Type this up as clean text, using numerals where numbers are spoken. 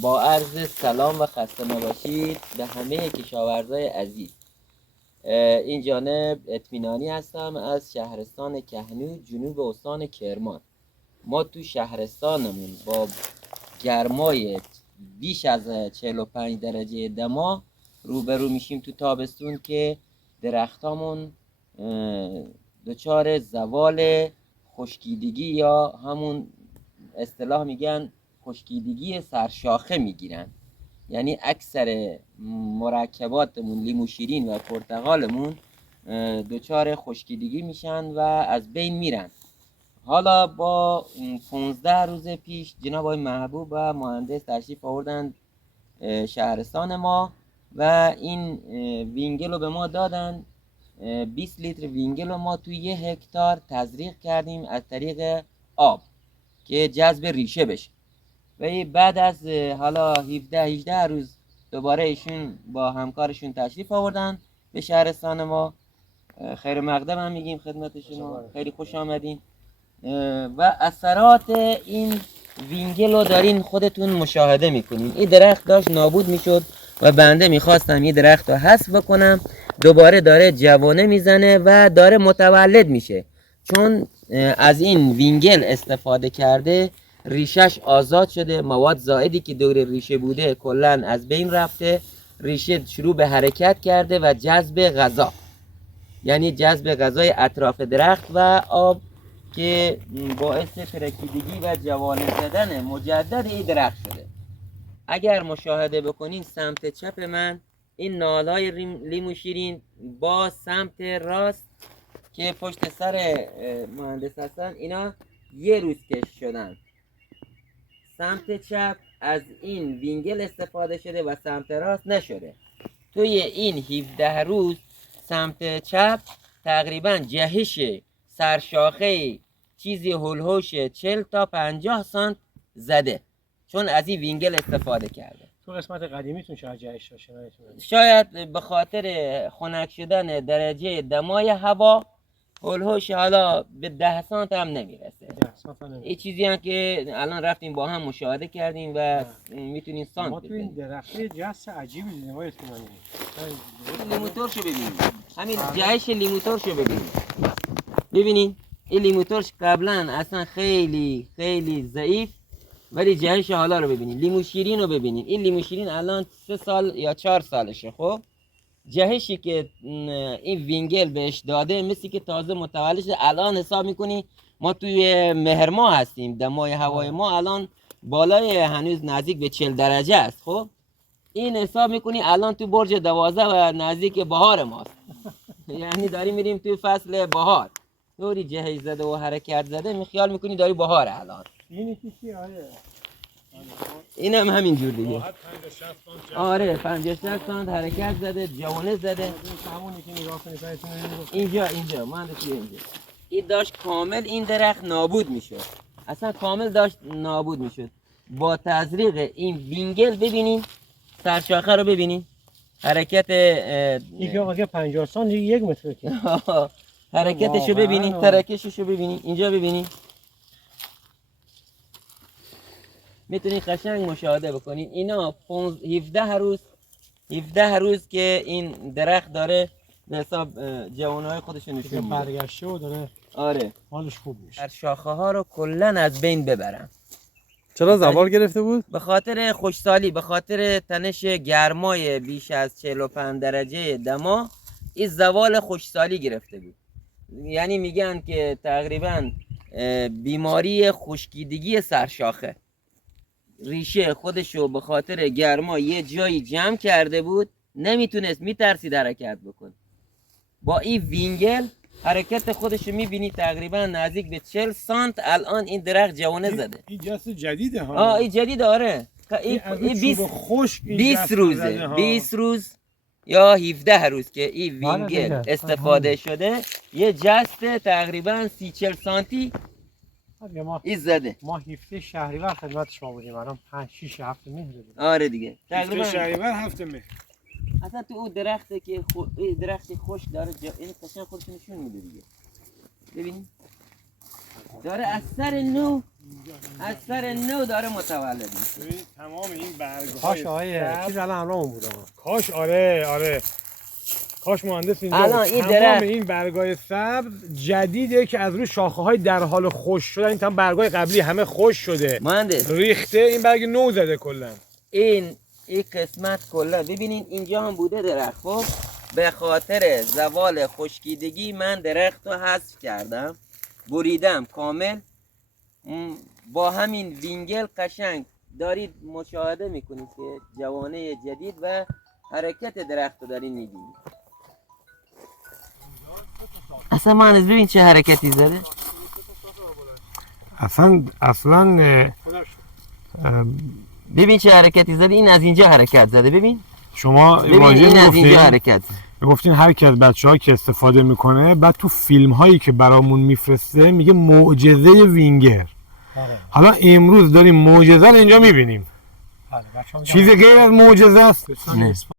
با عرض سلام و خسته نباشید به همه کشاورزای عزیز. این جانب اطمینانی هستم از شهرستان کهنو جنوب استان کرمان. ما تو شهرستانمون با گرمای بیش از 45 درجه دما روبرو میشیم تو تابستون که درختامون دچار زوال خشکیدگی یا همون اصطلاح میگن خشکیدگی سرشاخه میگیرن. یعنی اکثر مرکباتمون لیمو شیرین و پرتقالمون دچار خشکیدگی میشن و از بین میرن. حالا با 15 روز پیش جناب آقای محبوب و مهندس تشریف آوردن شهرستان ما و این وینگل رو به ما دادن. 20 لیتر وینگل رو ما توی 1 هکتار تزریق کردیم از طریق آب که جذب ریشه بشه. و بعد از حالا 17-18 روز دوباره ایشون با همکارشون تشریف آوردن به شهرستان ما. خیر مقدم هم میگیم خدمت شما، خیلی خوش آمدین. و اثرات این وینگل رو دارین خودتون مشاهده میکنین. این درخت داشت نابود میشد و بنده میخواستم یه درخت رو حذف بکنم، دوباره داره جوانه میزنه و داره متولد میشه. چون از این وینگل استفاده کرده ریشش آزاد شده، مواد زائدی که دور ریشه بوده کلن از بین رفته، ریشه شروع به حرکت کرده و جذب غذا، یعنی جذب غذای اطراف درخت و آب که باعث ترکیدگی و جوانه زدن مجدد این درخت شده. اگر مشاهده بکنین سمت چپ من این نالای لیمو شیرین با سمت راست که پشت سر مهندس هستن اینا یه روز کش شدن. سمت چپ از این وینگل استفاده شده و سمت راست نشده. توی این 17 روز سمت چپ تقریبا جهش سرشاخه چیزی هلوش 40 تا 50 سانت زده، چون از این وینگل استفاده کرده. تو قسمت قدیمیتون شاید جهش باشه، شاید به خاطر خنک شدن درجه دمای هوا هلوش حالا به 10 سانت هم نمیرسه. این چیزی هم که الان رفتیم با هم مشاهده کردیم و میتونین سانت ما تو این درخت جست عجیبی دیدیم. آقای اطمینانی لیموتورشو ببینید، همین جهش لیموتورشو ببینید. ببینید این لیموتورش قبلا اصلا خیلی خیلی ضعیف، ولی جهش حالا رو ببینید. لیمو شیرین رو ببینید، این لیمو شیرین الان 3 سال یا 4 سالشه. خب جهشی که این وینگل بهش داده مثل که تازه متولد شده. الان حساب میکنی ما توی مهر ماه هستیم، دمای هوای ما الان بالای هنوز نزدیک به 40 درجه است. خب این حساب میکنی الان تو برج 12 و نزدیک بهار ماست. یعنی داری میریم توی فصل بهار، طوری جهش زده و حرکت زده می خیال میکنی داری بهار الان. این چیه آره؟ این هم همین جور دیگه. آره 50 سانت حرکت زده، جوانه زده. اینجا مهندسی اینجا این داشت کامل این درخت نابود میشد، اصلا کامل داشت نابود میشد. با تزریق این وینگل ببینین سرشاخه رو ببینین، حرکت اگه 50 سانت 1 متر که حرکتشو ببینین، ترکششو ببینین، اینجا ببینین، میتونین قشنگ مشاهده بکنین. اینا 17 روز که این درخت داره به حساب جوانهای خودشون نشون میده، برگشته و داره آره حالش خوب میشه. هر شاخه ها رو کلن از بین ببرن. چرا زوال گرفته بود؟ به خاطر خشکسالی، به خاطر تنش گرمای بیش از 45 درجه دما این زوال خشکسالی گرفته بود. یعنی میگن که تقریبا بیماری خشکیدگی سرشاخه، ریشه خودشو به خاطر گرما یه جایی جمع کرده بود، نمیتونست، میترسید حرکت بکن. با این وینگل حرکت خودشو میبینی تقریبا نزدیک به 40 سانت الان این درخت جوانه زده. این جست جدیده ها. این جدید، آره. این 20 روزه، 20 روز یا 17 روز که این وینگل استفاده شده، یه جست تقریبا 30-40 سانتی این زده. ما 17 شهریور خدمت شما بودیم، الان 5-6 هفته مهر بود. آره دیگه، تقریبا شهریور هفته مهر. اصلا تو اون درخته که درخت خوش داره این قشنگ خودش نشون میده دیگه. ببینید داره از سر نو از سر نو داره متولد میشه. ببین تمام این برگ کاش آقای چیز الان همراهمون بود آقا. کاش آره کاش مهندس اینجا الان بود. این تمام درخت این برگای سبز جدیده که از روی شاخه های در حال خشک شدن. این تمام برگای قبلی همه خشک شده مهندس ریخته، این برگ نو زده کلا. این قسمت کلا ببینین اینجا هم بوده درخت. خب به خاطر زوال خشکیدگی من درخت رو حذف کردم، بریدم کامل. با همین وینگل قشنگ دارید مشاهده میکنید که جوانه جدید و حرکت درخت رو دارید میبینید. اصلا مهندس ببین چه حرکتی زده. اصلا ببین چه حرکتی زده. این از اینجا حرکت زده. ببین شما ببین این از اینجا حرکت زده. گفتین هر کی از بچه‌ها که استفاده میکنه بعد تو فیلم هایی که برامون میفرسته میگه معجزه وینگر. آره. حالا امروز داریم معجزه رو اینجا میبینیم. بله بچه‌ها چیز غیر از معجزه است. نه.